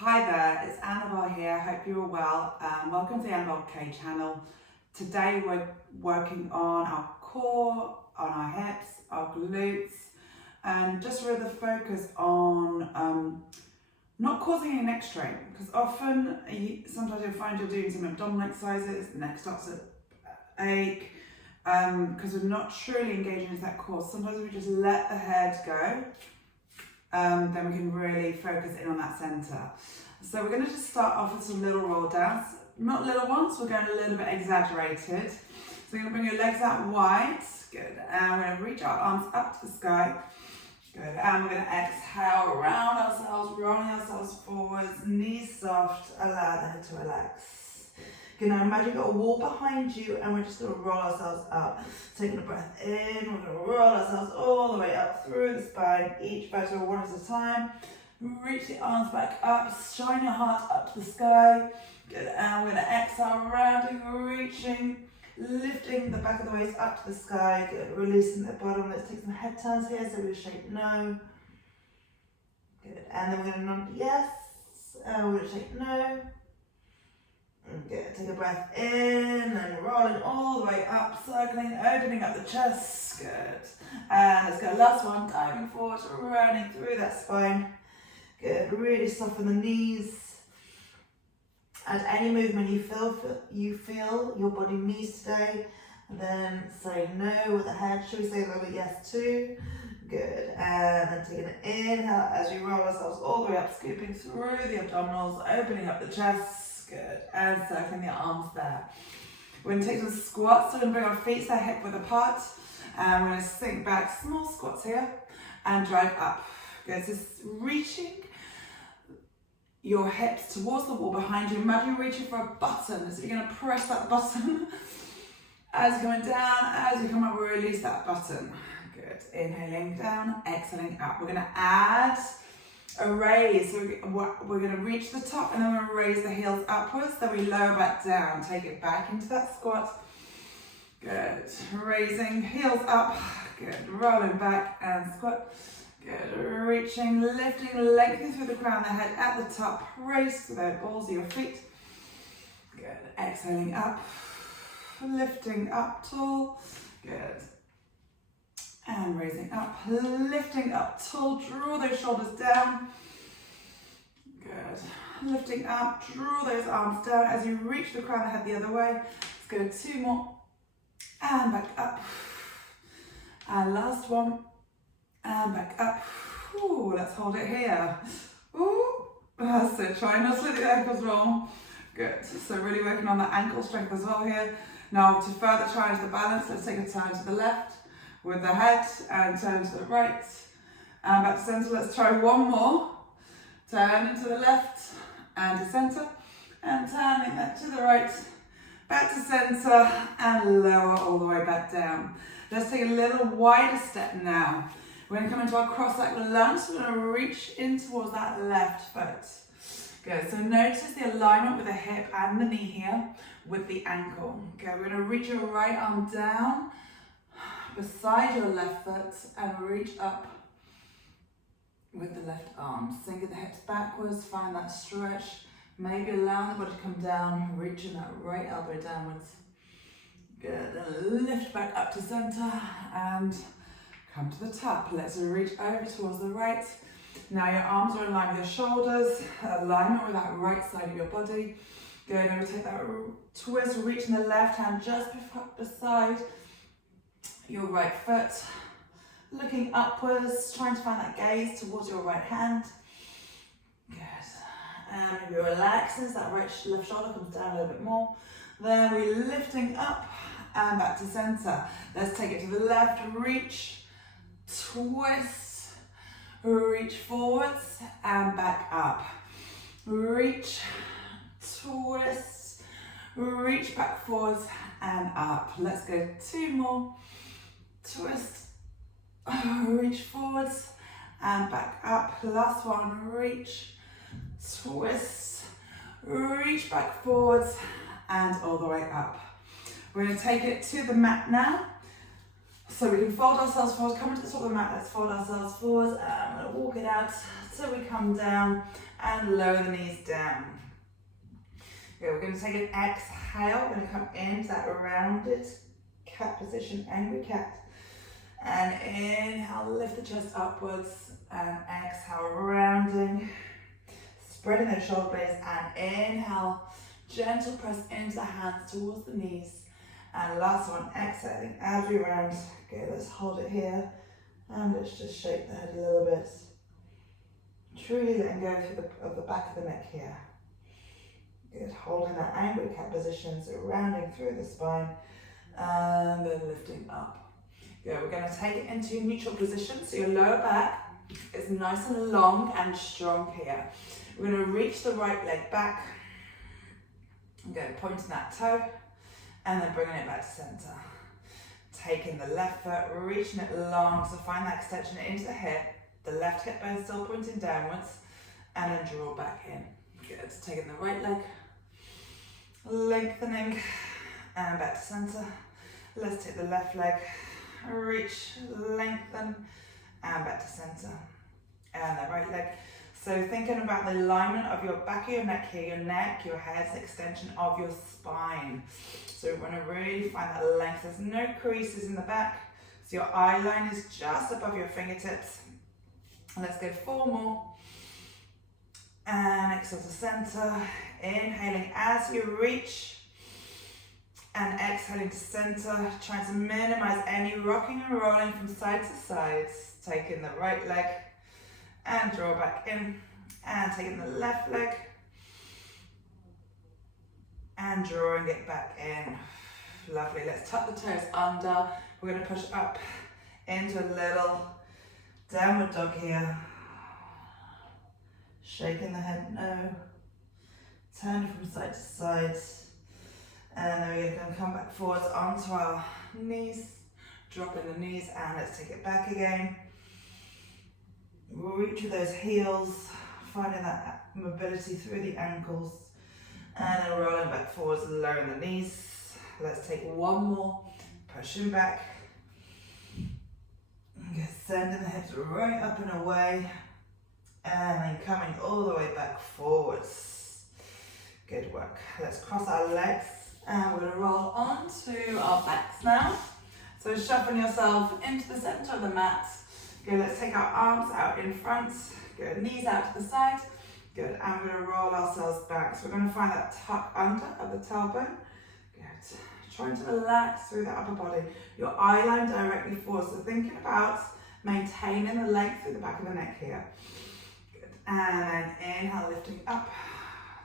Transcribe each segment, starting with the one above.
Hi there, it's Annabelle here. Hope you're all well. Welcome to the Annabelle K channel. Today we're working on our core, on our hips, our glutes, and just with a focus on not causing any neck strain, because often sometimes you'll find you're doing some abdominal exercises, the neck starts to ache, because we're not truly engaging into that core. Sometimes we just let the head go. Then we can really focus in on that center. So we're going to just start off with some little roll downs. Not little ones, we're going a little bit exaggerated. So you're going to bring your legs out wide. Good. And we're going to reach our arms up to the sky. Good. And we're going to exhale, round ourselves, rolling ourselves forwards, knees soft, allow the head to relax. Good. Now imagine you've got a wall behind you and we're just going to roll ourselves up. Taking a breath in, we're going to roll ourselves all the way up through the spine, each vertebra one at a time. Reach the arms back up, shine your heart up to the sky. Good, and we're going to exhale, rounding, reaching, lifting the back of the waist up to the sky. Good, releasing the bottom. Let's take some head turns here, so we shake no. Good, and then we're going to nod yes, and we're going to shake no. Good, take a breath in and rolling all the way up, circling, opening up the chest. Good, and let's go, last one, diving forward, rounding through that spine. Good, really soften the knees. At any movement you feel your body needs today, and then say no with the head. Should we say a little bit yes too? Good, and then taking an inhale as we roll ourselves all the way up, scooping through the abdominals, opening up the chest. Good, and circling the arms there. We're going to take some squats, so we're going to bring our feet hip width apart, and we're going to sink back, small squats here, and drive up. Good, so reaching your hips towards the wall behind you. Imagine you're reaching for a button, so you're going to press that button as you're coming down, as you come up, we release that button. Good, inhaling down, exhaling up. We're going to add a raise, so we're going to reach the top and then we're going to raise the heels upwards, then we lower back down, take it back into that squat. Good, raising, heels up, good, rolling back and squat. Good, reaching, lifting, lengthening through the crown of the head at the top, raise to the balls of your feet. Good, exhaling up, lifting up tall, good. And raising up, lifting up tall, draw those shoulders down. Good, lifting up, draw those arms down as you reach the crown of the head the other way. Let's go 2 more, and back up. And last one. And back up. Ooh, let's hold it here. Ooh, that's it. Try not to let the ankles roll. Good. So really working on that ankle strength as well here. Now to further challenge the balance, let's take a turn to the left with the head and turn to the right. And back to center. Let's try one more. Turn into the left and to center. And turning that to the right. Back to center and lower all the way back down. Let's take a little wider step now. We're going to come into our cross-leg lunge. We're going to reach in towards that left foot. Good. So notice the alignment with the hip and the knee here with the ankle. Okay, we're going to reach your right arm down beside your left foot and reach up with the left arm. Sinking the hips backwards, find that stretch. Maybe allowing the body to come down, reaching that right elbow downwards. Good. Then lift back up to center and come to the top. Let's reach over towards the right. Now your arms are in line with your shoulders, alignment with that right side of your body. Good, and we take that twist, reaching the left hand just beside your right foot. Looking upwards, trying to find that gaze towards your right hand. Good. And maybe relaxing as that left shoulder comes down a little bit more. Then we're lifting up and back to center. Let's take it to the left, reach, twist, reach forwards and back up. Reach, twist, reach back forwards and up. Let's go 2 more. Twist, reach forwards and back up. Last one, reach, twist, reach back forwards and all the way up. We're going to take it to the mat now. So we can fold ourselves forward, come to the top of the mat, let's fold ourselves forward, I'm going to walk it out till we come down and lower the knees down. Okay, we're going to take an exhale, we're going to come into that rounded cat position, angry cat. And inhale, lift the chest upwards, and exhale, rounding, spreading those shoulder blades, and inhale, gentle press into the hands towards the knees. And last one, exhaling as we round. Okay, let's hold it here, and let's just shake the head a little bit. Truly letting go through the back of the neck here. Good, holding that angry cat position, so rounding through the spine, and then lifting up. Good, we're going to take it into neutral position, so your lower back is nice and long and strong here. We're going to reach the right leg back. Good, pointing that toe, and then bringing it back to center. Taking the left foot, reaching it long, so find that extension into the hip. The left hip bone still pointing downwards, and then draw back in. Good, so taking the right leg, lengthening, and back to center. Let's take the left leg, reach, lengthen, and back to center. And the right leg. So thinking about the alignment of your back of your neck here, your neck, your head's extension of your spine. So we want to really find that length. There's no creases in the back. So your eye line is just above your fingertips. And let's go 4 more. And exhale to center. Inhaling as you reach. And exhaling to center. Trying to minimize any rocking and rolling from side to side. Taking the right leg and draw back in. And taking the left leg and drawing it back in. Lovely. Let's tuck the toes under. We're going to push up into a little downward dog here. Shaking the head no. Turning from side to side. And then we're going to come back forwards onto our knees. Dropping the knees, and let's take it back again. Reach with those heels, finding that mobility through the ankles. And then rolling back forwards, lowering the knees. Let's take 1 more. Pushing back. Sending the hips right up and away. And then coming all the way back forwards. Good work. Let's cross our legs. And we're going to roll onto our backs now. So shuffle yourself into the center of the mat. Good, let's take our arms out in front. Good, knees out to the side. Good, and we're going to roll ourselves back. So we're going to find that tuck under of the tailbone. Good, trying to relax through the upper body. Your eye line directly forward. So thinking about maintaining the length through the back of the neck here. Good, and then inhale, lifting up,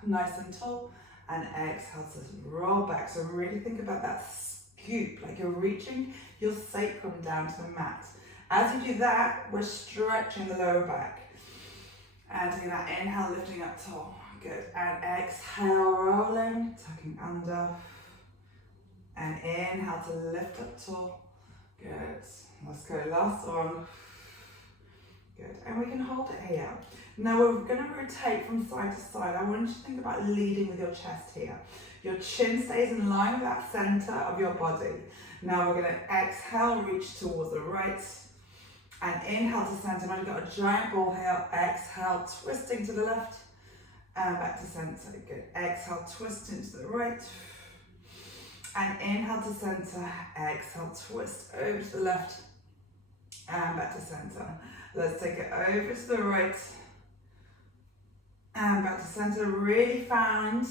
nice and tall. And exhale to roll back. So really think about that scoop, like you're reaching your sacrum down to the mat. As you do that, we're stretching the lower back. And taking that inhale, lifting up tall. Good. And exhale, rolling, tucking under. And inhale to lift up tall. Good. Let's go, last one. Good. And we can hold it here. Now we're going to rotate from side to side. I want you to think about leading with your chest here. Your chin stays in line with that center of your body. Now we're going to exhale, reach towards the right. And inhale to center. Now you've got a giant ball here. Exhale, twisting to the left. And back to center. Good. Exhale, twisting to the right. And inhale to center. Exhale, twist over to the left. And back to center. Let's take it over to the right. And back to center. Really find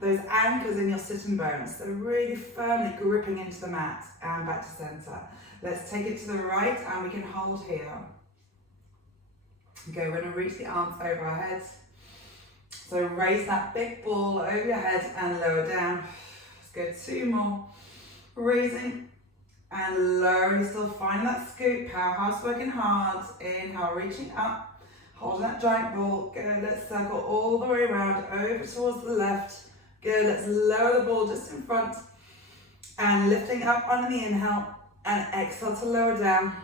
those anchors in your sitting bones. They're really firmly gripping into the mat. And back to center. Let's take it to the right, and we can hold here. Okay, we're going to reach the arms over our heads. So raise that big ball over your head and lower down. Let's go 2 more. Raising and lowering, still finding that scoop. Powerhouse working hard. Inhale, reaching up. Hold that giant ball. Good. Let's circle all the way around, over towards the left. Good. Let's lower the ball just in front. And lifting up on the inhale. And exhale to lower down.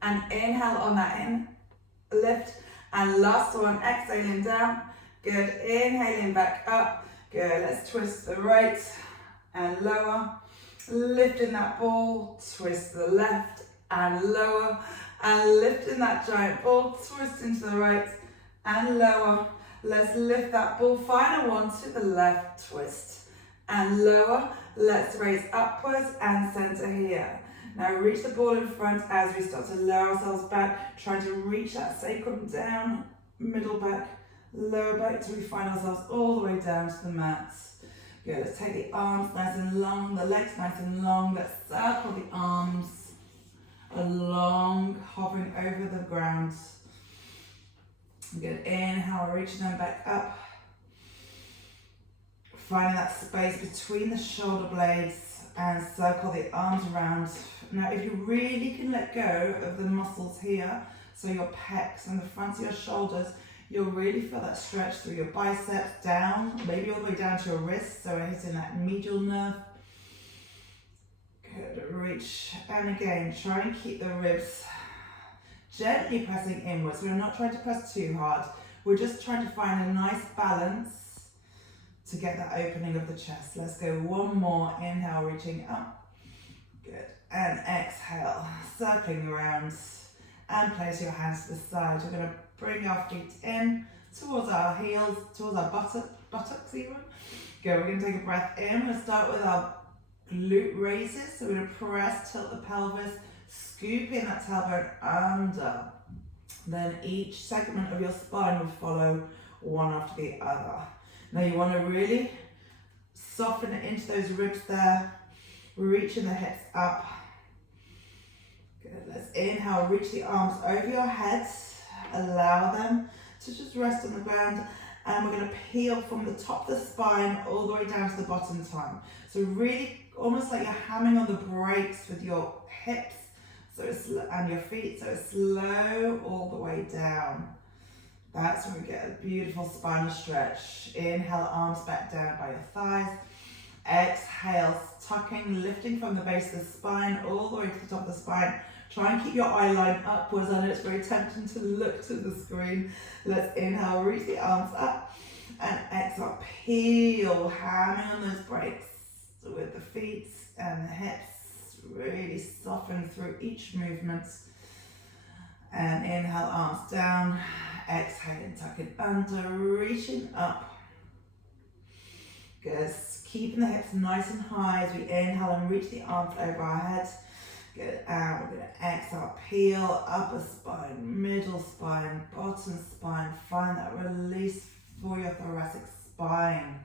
And inhale on that in. Lift. And last one, exhaling down. Good. Inhaling back up. Good. Let's twist the right and lower. Lifting that ball. Twist the left and lower, and lifting that giant ball, twist into the right and lower. Let's lift that ball, final one to the left, twist and lower. Let's raise upwards and center here. Now reach the ball in front as we start to lower ourselves back, trying to reach that sacrum down, middle back, lower back till we find ourselves all the way down to the mat. Good, let's take the arms nice and long, the legs nice and long. Let's circle the arms along, hovering over the ground. Good, inhale, reaching them back up. Finding that space between the shoulder blades and circle the arms around. Now, if you really can let go of the muscles here, so your pecs and the front of your shoulders, you'll really feel that stretch through your biceps down, maybe all the way down to your wrists, so we're hitting that medial nerve. Good, reach, and again, try and keep the ribs gently pressing inwards. We're not trying to press too hard. We're just trying to find a nice balance to get that opening of the chest. Let's go one more. Inhale, reaching up. Good. And exhale, circling around. And place your hands to the side. We're going to bring our feet in towards our heels, towards our buttocks even. Good. We're going to take a breath in. We're going to start with our glute raises. So we're going to press, tilt the pelvis, scoop in that tailbone under. Then each segment of your spine will follow one after the other. Now you want to really soften it into those ribs there, reaching the hips up. Good. Let's inhale, reach the arms over your head, allow them to just rest on the ground, and we're going to peel from the top of the spine all the way down to the bottom tongue. So really almost like you're hammering on the brakes with your hips and your feet, so it's slow all the way down. That's when we get a beautiful spinal stretch. Inhale, arms back down by your thighs. Exhale, tucking, lifting from the base of the spine all the way to the top of the spine. Try and keep your eye line upwards. I know it's very tempting to look to the screen. Let's inhale, reach the arms up. And exhale, peel, hammering on those brakes with the feet and the hips. Really soften through each movement. And inhale, arms down. Exhaling, tuck it under, reaching up. Good. Keeping the hips nice and high as we inhale and reach the arms over our head. Good. And we're going to exhale, peel upper spine, middle spine, bottom spine. Find that release for your thoracic spine.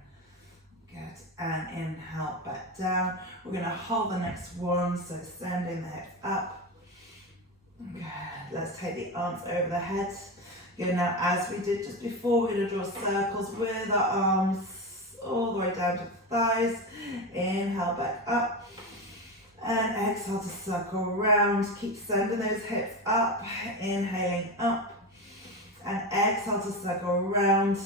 Good. And inhale, back down. We're going to hold the next one, so sending the hips up. Good. Let's take the arms over the head. Good. Now, as we did just before, we're going to draw circles with our arms all the way down to the thighs. Inhale, back up. And exhale to circle around. Keep sending those hips up. Inhaling up. And exhale to circle around.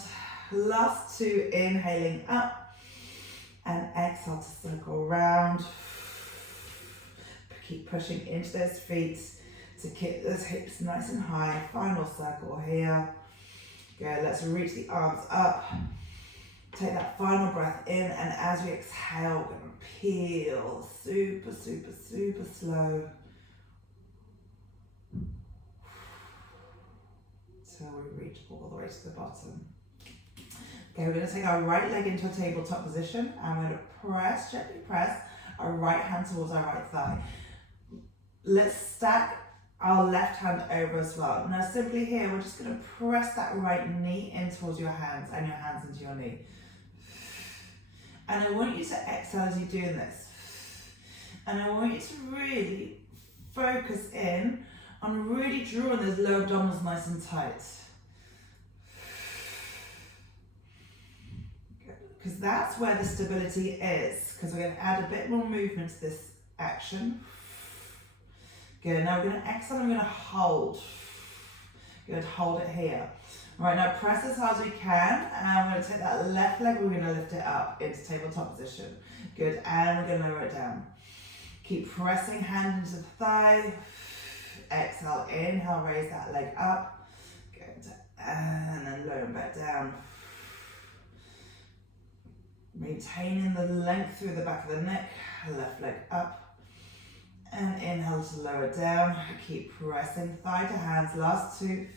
Last two, inhaling up. And exhale to circle around. Keep pushing into those feet to keep those hips nice and high. Final circle here. Good. Let's reach the arms up. Take that final breath in, and as we exhale, we're going to peel super, super, super slow. Till we reach all the way to the bottom. Okay, we're going to take our right leg into a tabletop position, and we're going to press, gently press our right hand towards our right thigh. Let's stack our left hand over as well. Now simply here, we're just going to press that right knee in towards your hands and your hands into your knee. And I want you to exhale as you're doing this. And I want you to really focus in on really drawing those lower abdominals nice and tight. Because that's where the stability is. Because we're going to add a bit more movement to this action. Good. Now we're going to exhale and we're going to hold. Good. Hold it here. Right, now press as hard as we can, and we're going to take that left leg, we're going to lift it up into tabletop position. Good, and we're going to lower it down. Keep pressing hand into the thigh. Exhale, inhale, raise that leg up. Good, and then lower back down. Maintaining the length through the back of the neck, left leg up. And inhale to lower down. Keep pressing thigh to hands. Last two.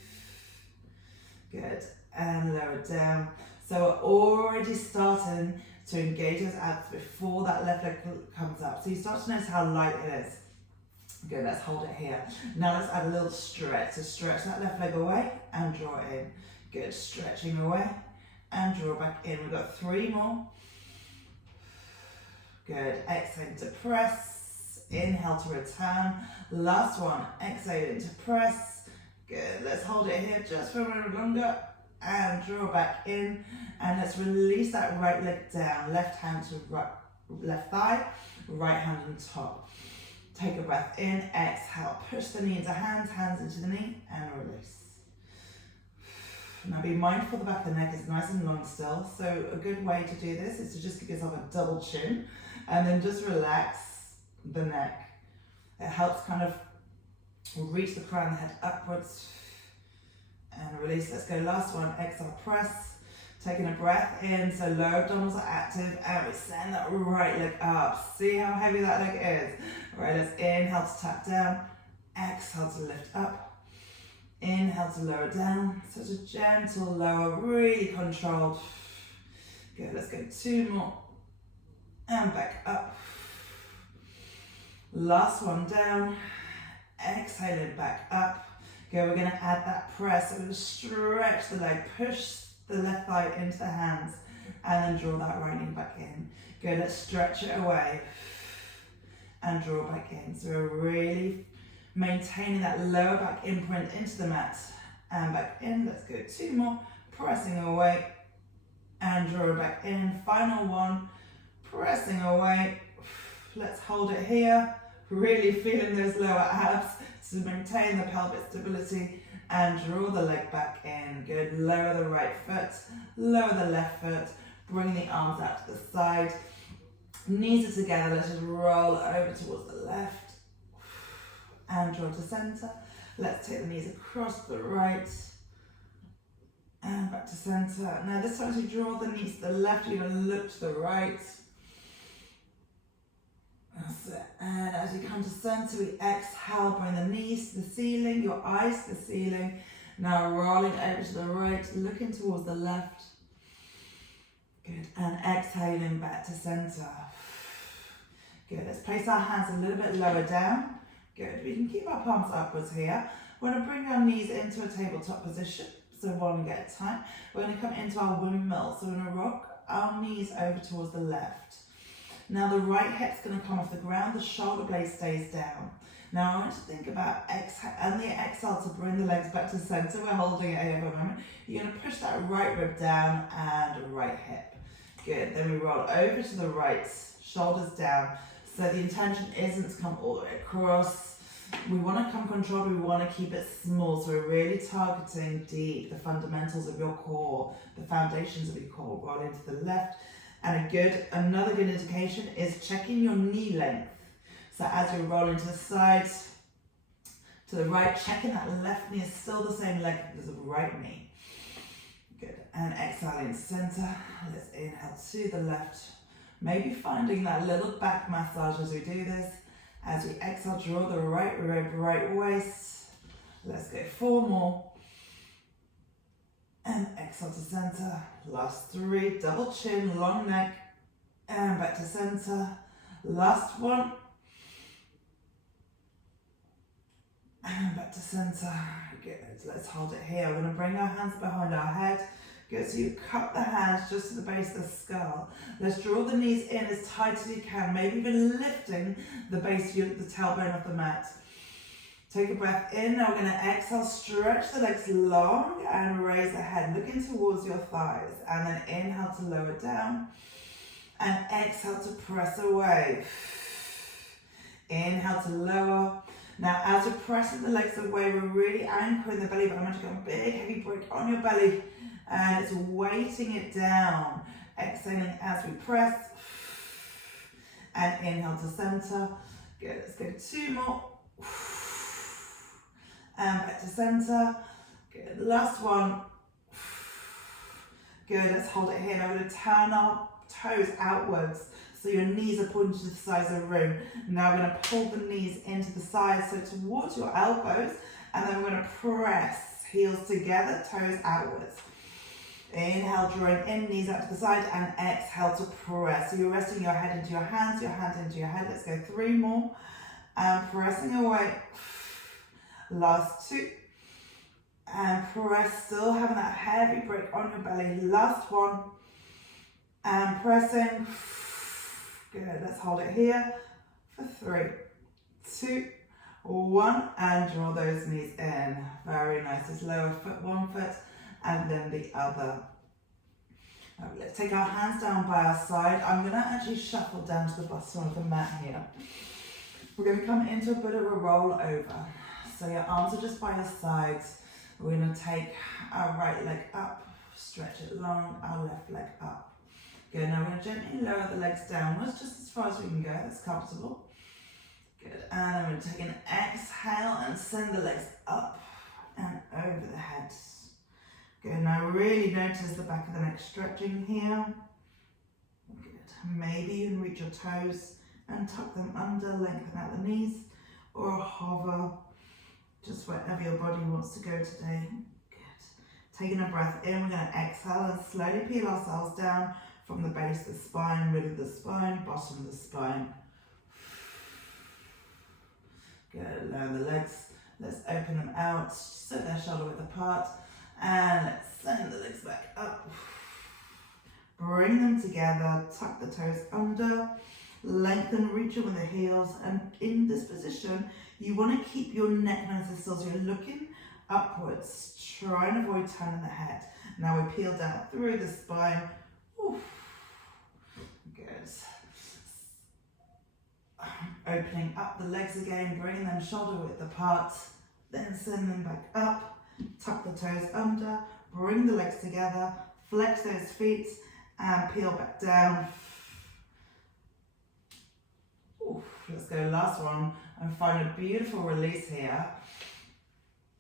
Good. And lower down. So we're already starting to engage those abs before that left leg comes up. So you start to notice how light it is. Good, let's hold it here. Now let's add a little stretch. So stretch that left leg away and draw it in. Good, stretching away and draw back in. We've got 3 more. Good, exhale to press. Inhale to return. Last one, exhale to press. Good, let's hold it here just for a moment longer. And draw back in. And let's release that right leg down. Left hand to right, left thigh, right hand on top. Take a breath in, exhale, push the knee into hands, hands into the knee, and release. Now be mindful the back of the neck is nice and long still, so a good way to do this is to just give yourself a double chin, and then just relax the neck. It helps kind of reach the crown of the head upwards, and release. Let's go, last one, exhale, press. Taking a breath in, so lower abdominals are active, and we send that right leg up. See how heavy that leg is. Right, let's inhale to tap down, exhale to lift up, inhale to lower down. Such a gentle lower, really controlled. Good, let's go 2 more, and back up. Last one down, exhaling back up. Good, we're gonna add that press, so we're gonna stretch the leg, push the left thigh into the hands, and then draw that right knee back in. Good, let's stretch it away and draw back in. So we're really maintaining that lower back imprint into the mat and back in. Let's go 2 more, pressing away and draw back in. Final one, pressing away. Let's hold it here, really feeling those lower abs to maintain the pelvic stability. And draw the leg back in. Good, lower the right foot, lower the left foot, bring the arms out to the side. Knees are together, let's just roll over towards the left. And draw to center. Let's take the knees across the right. And back to center. Now this time as we draw the knees to the left, you're going to look to the right. That's it. And as you come to center, we exhale, bring the knees to the ceiling, your eyes to the ceiling. Now rolling over to the right, looking towards the left. Good. And exhaling back to center. Good. Let's place our hands a little bit lower down. Good. We can keep our palms upwards here. We're going to bring our knees into a tabletop position. So one leg at a time. We're going to come into our windmill. So we're going to rock our knees over towards the left. Now the right hip's going to come off the ground, the shoulder blade stays down. Now I want you to think about exhale, and the exhale to bring the legs back to center. We're holding it here for a moment. You're going to push that right rib down and right hip. Good, then we roll over to the right, shoulders down. So the intention isn't to come all the way across. We want to come controlled, we want to keep it small. So we're really targeting deep, the fundamentals of your core, the foundations of your core. Roll into the left. And another good indication is checking your knee length. So as you're rolling to the side, to the right, checking that left knee is still the same length as the right knee. Good, and exhaling center. Let's inhale to the left. Maybe finding that little back massage as we do this. As we exhale, draw the right rib, right waist. Let's go 4 more. And exhale to center. Last 3, double chin, long neck, and back to center. Last one. And back to center. Good, let's hold it here. We're gonna bring our hands behind our head. Good, so you cup the hands just to the base of the skull. Let's draw the knees in as tight as you can, maybe even lifting the base of the tailbone off the mat. Take a breath in. Now we're going to exhale, stretch the legs long and raise the head, looking towards your thighs. And then inhale to lower down and exhale to press away. Inhale to lower. Now as you're pressing the legs away, we're really anchoring the belly button. I'm going to go a big heavy break on your belly and it's weighting it down. Exhaling as we press and inhale to center. Good, let's go 2 more. And back to center. Good, last one. Good, let's hold it here. Now we're going to turn our toes outwards. So your knees are pointing to the sides of the room. Now we're going to pull the knees into the sides, so towards your elbows, and then we're going to press heels together, toes outwards. Inhale, drawing in, knees out to the side, and exhale to press. So you're resting your head into your hands, your hands into your head. Let's go 3 more. And pressing away. Last 2. And press, still having that heavy break on your belly. Last 1. And pressing. Good, let's hold it here for 3, 2, 1. And draw those knees in. Very nice. Just lower foot, one foot, and then the other. Now, let's take our hands down by our side. I'm going to actually shuffle down to the bottom of the mat here. We're going to come into a bit of a roll over. So your arms are just by your sides. We're going to take our right leg up, stretch it long, our left leg up. Good, now we're going to gently lower the legs downwards, just as far as we can go, that's comfortable. Good, and then we're going to take an exhale and send the legs up and over the head. Good, now really notice the back of the neck stretching here. Good, maybe you can reach your toes and tuck them under, lengthen out the knees, or hover, just wherever your body wants to go today. Good, taking a breath in, we're going to exhale and slowly peel ourselves down from the base of the spine, middle of the spine, bottom of the spine. Good, lower the legs, let's open them out, so they're shoulder width apart, and let's send the legs back up. Bring them together, tuck the toes under, lengthen, reach over the heels, and in this position, you want to keep your neck nice and still, so you're looking upwards, try and avoid turning the head. Now we peel down through the spine. Oof. Good. Opening up the legs again, bringing them shoulder width apart, then send them back up, tuck the toes under, bring the legs together, flex those feet, and peel back down. Oof. Let's go last one and find a beautiful release here.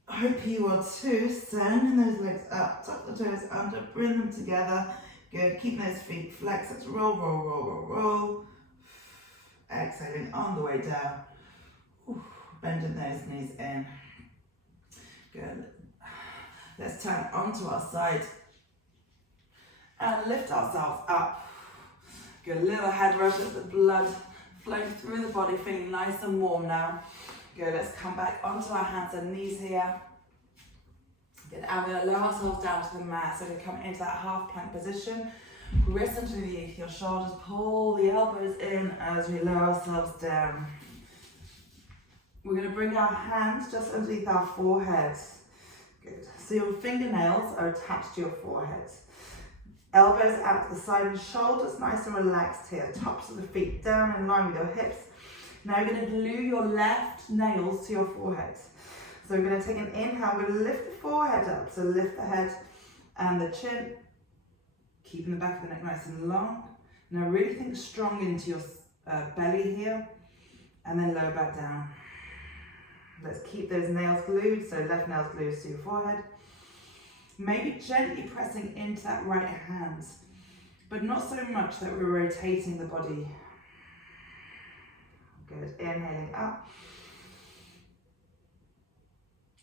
Hope you are too. Sending those legs up, tuck the toes under, bring them together. Good, keep those feet flexed. Let's roll, roll, roll, roll, roll. Exhaling on the way down. Oof. Bending those knees in. Good. Let's turn onto our side and lift ourselves up. Good, little head rub as the blood flows through the body, feeling nice and warm now. Good, let's come back onto our hands and knees here. Good, and we're going to lower ourselves down to the mat, so we come into that half plank position. Wrists underneath your shoulders, pull the elbows in as we lower ourselves down. We're going to bring our hands just underneath our foreheads. Good, so your fingernails are attached to your foreheads. Elbows out to the side and shoulders nice and relaxed here. Tops of the feet down in line with your hips. Now you're going to glue your left nails to your forehead. So we're going to take an inhale, we're going to lift the forehead up. So lift the head and the chin, keeping the back of the neck nice and long. Now really think strong into your belly here, and then lower back down. Let's keep those nails glued, so left nails glued to your forehead. Maybe gently pressing into that right hand, but not so much that we're rotating the body. Good, inhaling up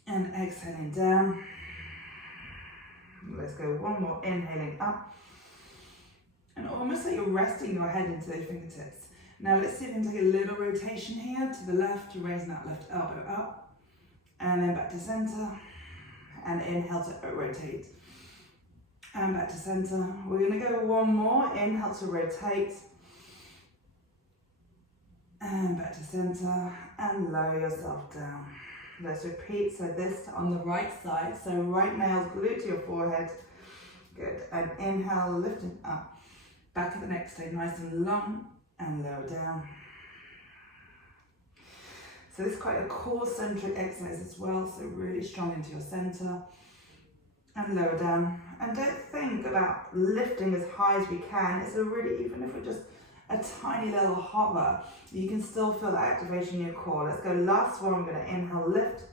and exhaling down. Let's go one more, inhaling up and almost like you're resting your head into those fingertips. Now let's see if we can take a little rotation here to the left, raising that left elbow up and then back to center. And inhale to rotate. And back to center. We're going to go one more. Inhale to rotate. And back to center. And lower yourself down. Let's repeat. So this on the right side. So right nails glued to your forehead. Good. And inhale, lifting up. Back of the neck stay nice and long. And lower down. So this is quite a core centric exercise as well, so really strong into your center and lower down. And don't think about lifting as high as we can. It's a really, even if we're just a tiny little hover, you can still feel that activation in your core. Let's go last one. We're going to inhale, lift.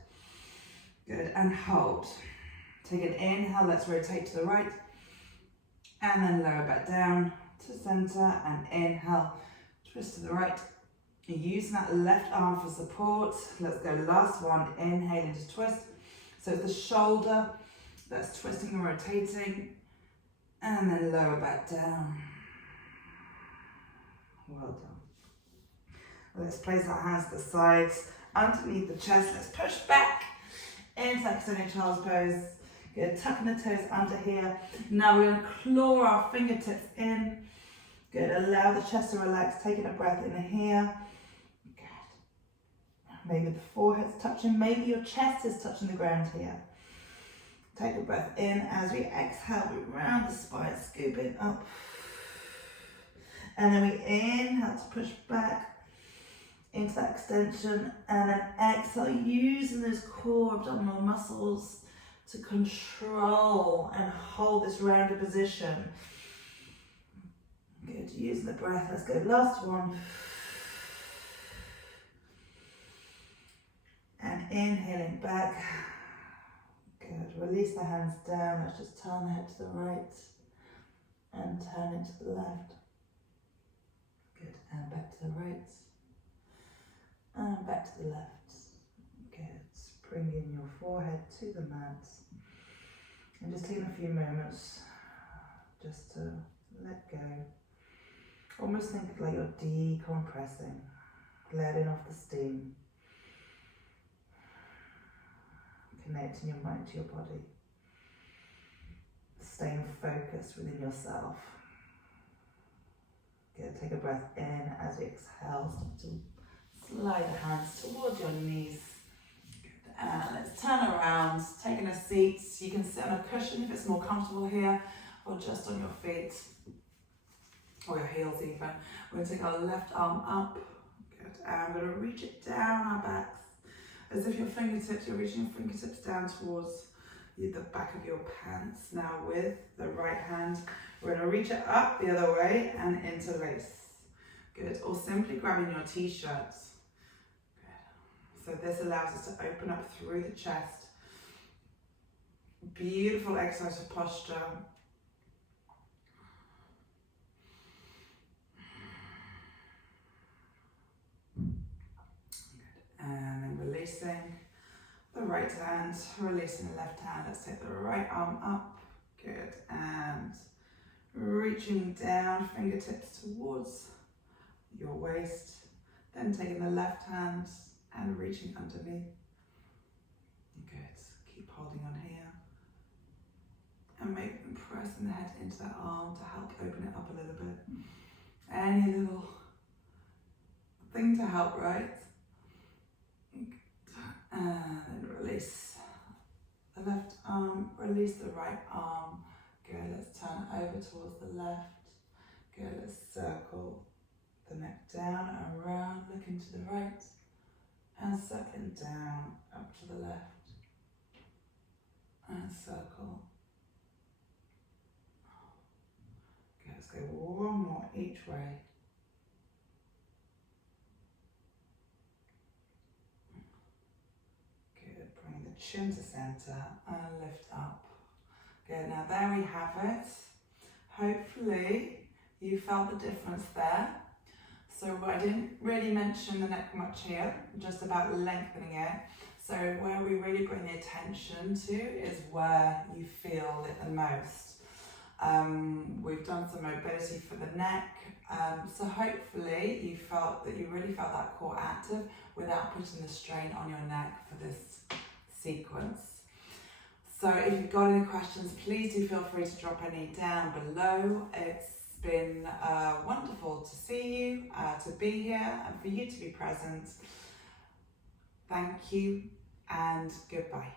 Good, and hold. Take an inhale, let's rotate to the right. And then lower back down to center and inhale twist to the right. You're using that left arm for support. Let's go, last one, inhale into twist. So it's the shoulder that's twisting and rotating, and then lower back down. Well done. Let's place our hands to the sides, underneath the chest. Let's push back into that extended child's pose. Good, tucking the toes under here. Now we're going to claw our fingertips in. Good, allow the chest to relax, taking a breath in here. Good. Maybe the forehead's touching, maybe your chest is touching the ground here. Take a breath in. As we exhale, we round the spine, scooping up. And then we inhale to push back into that extension. And then exhale, using those core abdominal muscles to control and hold this rounded position. Good, using the breath. Let's go, last one. And inhaling back. Good, release the hands down. Let's just turn the head to the right and turn it to the left. Good, and back to the right and back to the left. Good, bringing your forehead to the mat and just taking a few moments just to let go. Almost think like you're decompressing, letting off the steam, connecting your mind to your body, staying focused within yourself. Good, take a breath in. As you exhale, start to slide the hands towards your knees. Good, and let's turn around, taking a seat. You can sit on a cushion if it's more comfortable here, or just on your feet, or your heels even. We're going to take our left arm up. Good, and we're going to reach it down our backs, as if your fingertips, you're reaching your fingertips down towards the back of your pants. Now with the right hand, we're going to reach it up the other way and interlace. Good, or simply grabbing your t-shirts. Good. So this allows us to open up through the chest. Beautiful exercise for posture. And then releasing the right hand, releasing the left hand. Let's take the right arm up. Good, and reaching down, fingertips towards your waist. Then taking the left hand and reaching underneath. Good, keep holding on here. And pressing the head into that arm to help open it up a little bit. Any little thing to help, right? And release the left arm, release the right arm. Good, let's turn over towards the left. Good, let's circle the neck down and around, looking to the right. And circling down, up to the left. And circle. Okay, let's go one more each way. Bring the chin to center and lift up. Good, now there we have it. Hopefully you felt the difference there. So I didn't really mention the neck much here, just about lengthening it. So where we really bring the attention to is where you feel it the most. We've done some mobility for the neck. So hopefully you really felt that core active without putting the strain on your neck for this sequence. So if you've got any questions, please do feel free to drop any down below. It's been wonderful to see you, to be here, and for you to be present. Thank you and goodbye.